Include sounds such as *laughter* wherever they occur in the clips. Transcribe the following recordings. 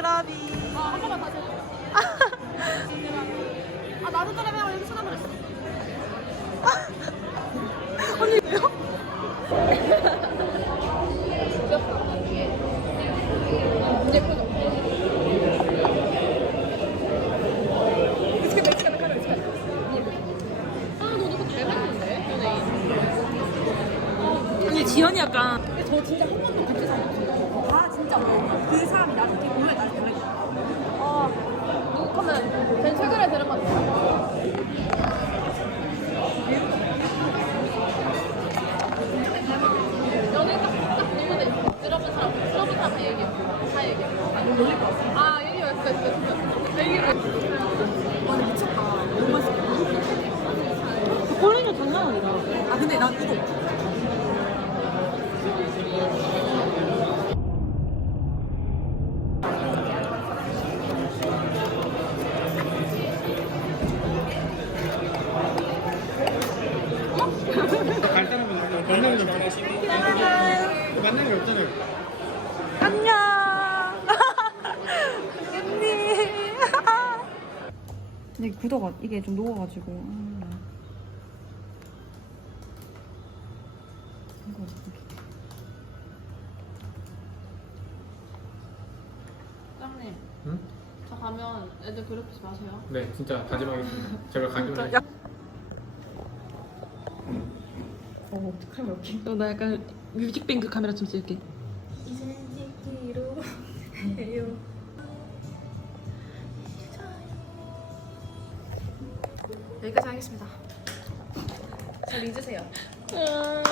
그라비. 아 한 번만 다시 해줘. 아 나도 따라해봐 여기 쳐다버렸어. 언니 왜요? 언니 지연이 약간 근데 저 진짜 한 번도 같이 사귀었어요. 다 진짜 그 사람이 나한테 보내 다시 보내. 아 누구 하면 전 최근에 들은 것 같아요. 연애 딱, 딱 너무 내 들어본 사람, 들어본 사람 다 얘기해. 다 얘기해. 아, 너무 놀릴 것 같아. 아, 얘기 왜 했어? 했어. 얘기 왜 했어? 아니 미쳤다. 너무 맛있겠다. 꼴리는 장난 아니다. 아 근데 난 이거 간단하면 만나는 게 없잖아요. 만나는 게 없잖아요. 안녕. 언니. 근데 굳어가 이게 좀 녹아가지고. 음. 이거. 짱님, 응? 저 가면 애들 괴롭히지 마세요. 네, 진짜 다짐하겠습니다. 제가 가지고 야. 어, 카메라 이렇게. 어, 나 약간 뮤직뱅크 카메라 좀 쓸게. 여기 하겠습니다. 잘 잊으세요. 오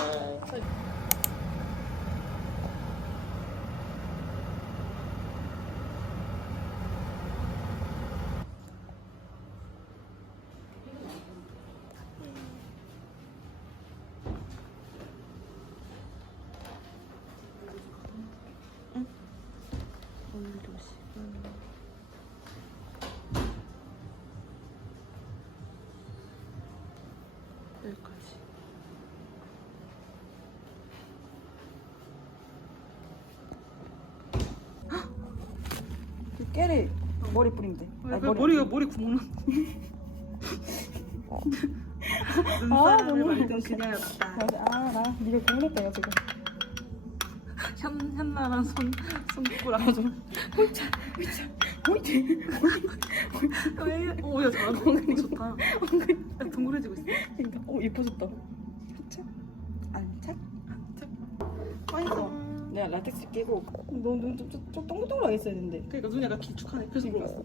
여기까지. 그 깨를 머리 뿌린대. 아니, 머리가 머리 구멍 *laughs* 나. 아 너무 말던 그녀였다. 아나 네가 고문했다 지금. 현 현나랑 손 손꼽을 아주. *laughs* 어이지. 오야 잘한다. 어, 좋다. 야, 동그래지고 있어. 그러니까 어 예뻐졌다. 하차. 안착. 맛있어. 내가 라텍스 끼고 너눈좀 동글동글하게 있어야 되는데. 그러니까 눈이 약간 길쭉하네. 그래서 몰랐어.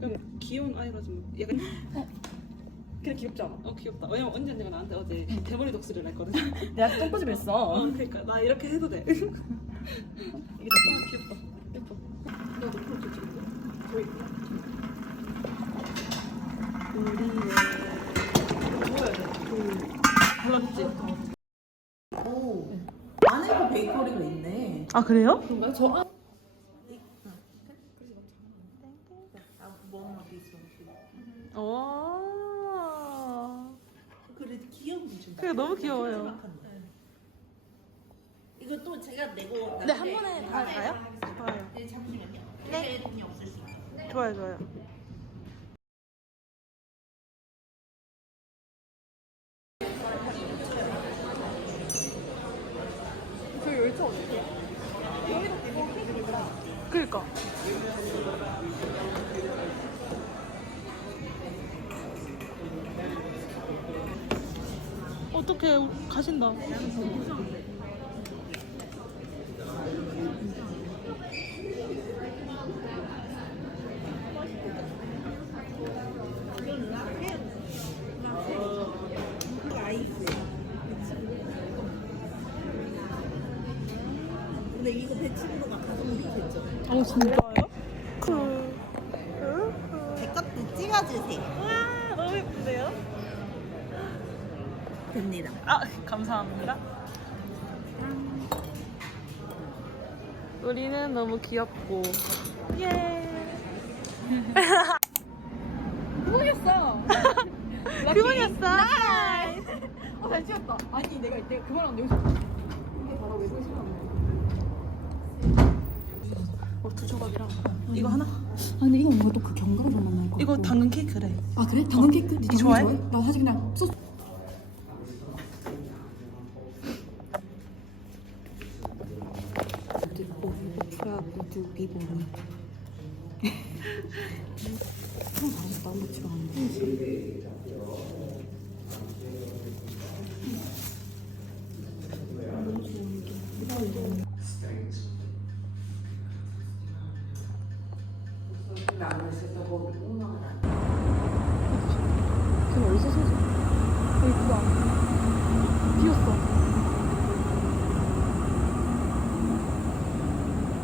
그럼 귀여운 아이라 좀 약간 그래 귀엽지 않아? 어 귀엽다. 왜냐면 언니 언니가 나한테 어제 대머리 독수리를 했거든. 내가 똥꼬집 했어. 어 그러니까 나 이렇게 해도 돼. 이게 더 귀엽다. 오. 안에도 베이커리가 있네. 아 그래요? 그런가요? 저 아, 어. 그래도 귀여운 좀. 그게 너무 귀여워요. 이거 또 제가 내고. 네, 한 번에 다 할까요? 좋아요. 네, 잠시만요. 네. 돈이 없을 수 있어요. 좋아요, 좋아요. 저희 열차 어디세요? 그니까. 어떻게 가신다. 근데 이거 배치부가 가성 좋겠죠? 어 진짜요? 그. 제 것도 찍어주세요. 와 너무 예쁜데요? 됩니다. 아 감사합니다. 우리는 너무 귀엽고 예. 그거였어. *laughs* 그분이었어. *laughs* 어, 잘 찍었다. 아니, 내가 이때 그 말하는데 여기서 이게 바로 외국에 실었네. 어, 두 조각이랑 이거 하나? 아 근데 이건 뭔가 또그 견과류 맛 날것 이거. 당근 케이크래. 아 그래? 당근 케이크? 니 당근 좋아해? 나 사실 그냥 소스 참 *laughs* 잘하셨다 엄마 지금 안 걔 어디서 사지? 여기 그거 안 비었어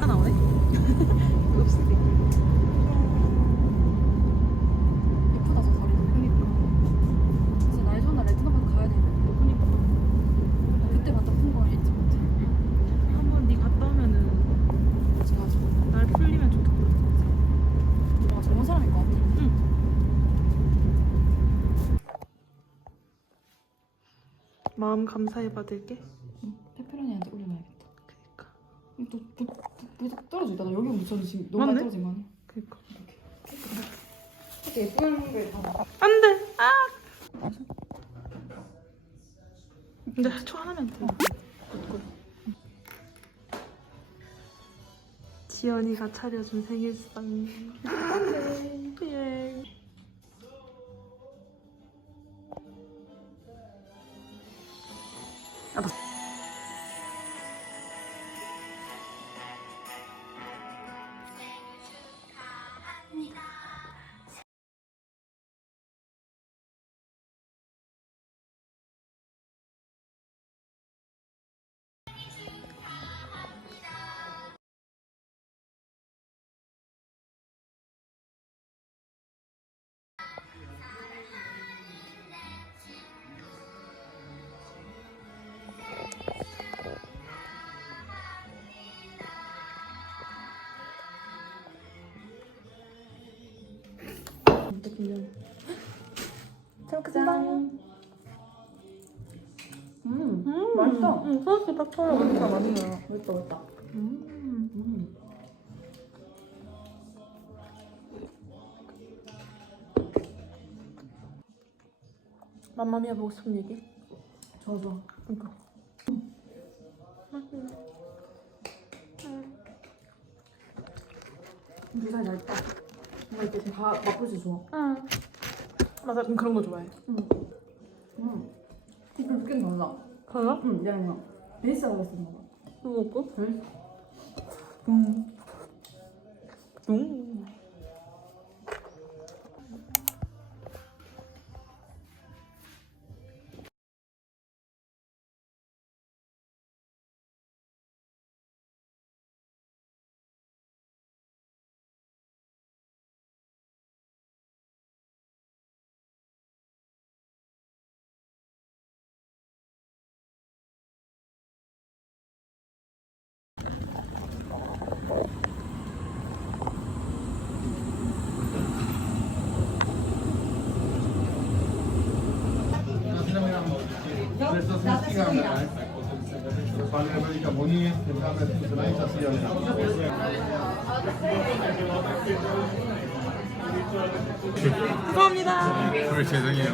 하나 나오네? 없을 때. 예쁘다 저 자리 그니까 진짜 날 좋은 날 레트나park 가야 되는데 그니까 그때 봤다 푼거 잊지 못해 한번 네 갔다 오면은 맞아 맞아 날 풀리면 좋겠다. 뭔가 젊은 사람인 것 같아 마음 감사히 받을게. 페페로니한테 올려놔야겠다 그니까. 또 부, 부, 있다 나 여기 묻혀서 지금 너무 많이 맞네? 떨어진 거 아니야? 그니까. 이렇게 예쁜 걸 다. 안 돼! 아! 근데 초 하나면 돼. 지연이가 차려준 생일상. *laughs* 예. Okay. 아, 나- 짠. 음, 음, 맛있어. 응, 소스 딱 쳐요. 진짜 맛있네요. 맛있다, 맛있다. 음. 음. 맘마미아 보고 싶은 얘기? 좋아. 그니까. 물살 얇다. 뭔가 이렇게 다 맛보지 좋아. 응. 맞아, 응, 그런 거 좋아해. 음. 이거 느낌 달라. 그래요? 응, 얘랑 베이스가 맛있는 거 봐. 그거 먹고? 응? 음. 음. Questo Uni im Landesbereich passieren. 감사합니다. 오늘 죄송해요.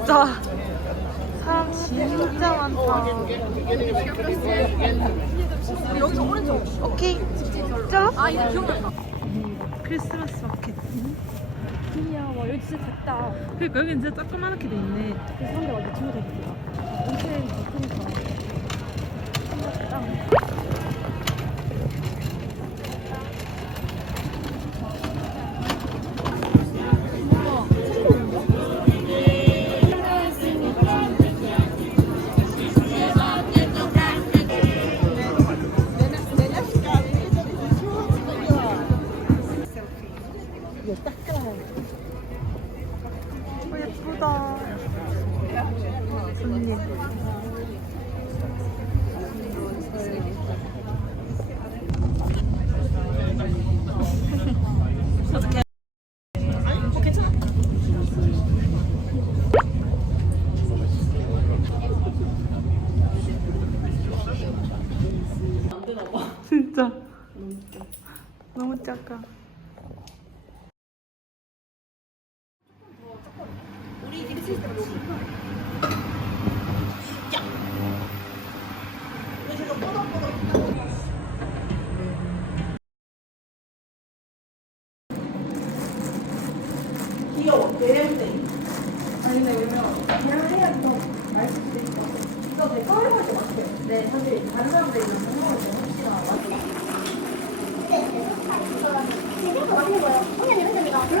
진짜 사람 진짜 많다. 여기서 오렌지 오케이. 자. 아, 이거 기억난다. 크리스마스 마켓. 이야, 와, 여기 진짜 작다. 그러니까 여기 진짜 조그맣게 돼 있네. 그 사람들 완전 친구. 온천 더 크니까. 진짜 너무 작아. 맞아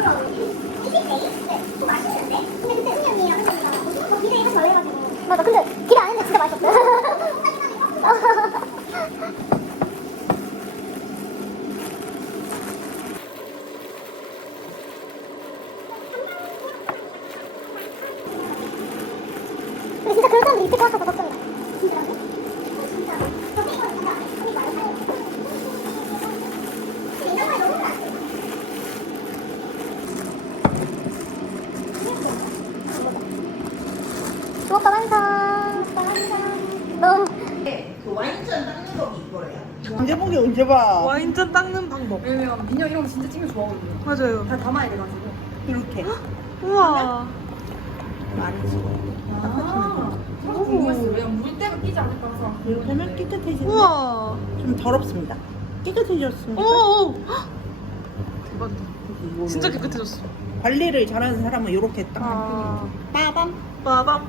Yeah. 언제 봐? 와인잔 닦는 방법. 왜냐면 민영 이런 거 진짜 찍는 거 좋아하거든요. 맞아요. 다 담아야 돼가지고. 이렇게 우와. 말이지. 아, 저도 궁금했어요. 왜냐면 물때가 끼지 않을까 해서. 이렇게 하면 깨끗해지는. 우와. 좀 더럽습니다. 깨끗해졌습니다. 오. 대박이다. 진짜 깨끗해졌어. 관리를 잘하는 사람은 이렇게 딱. 아. 빠밤. 빠밤.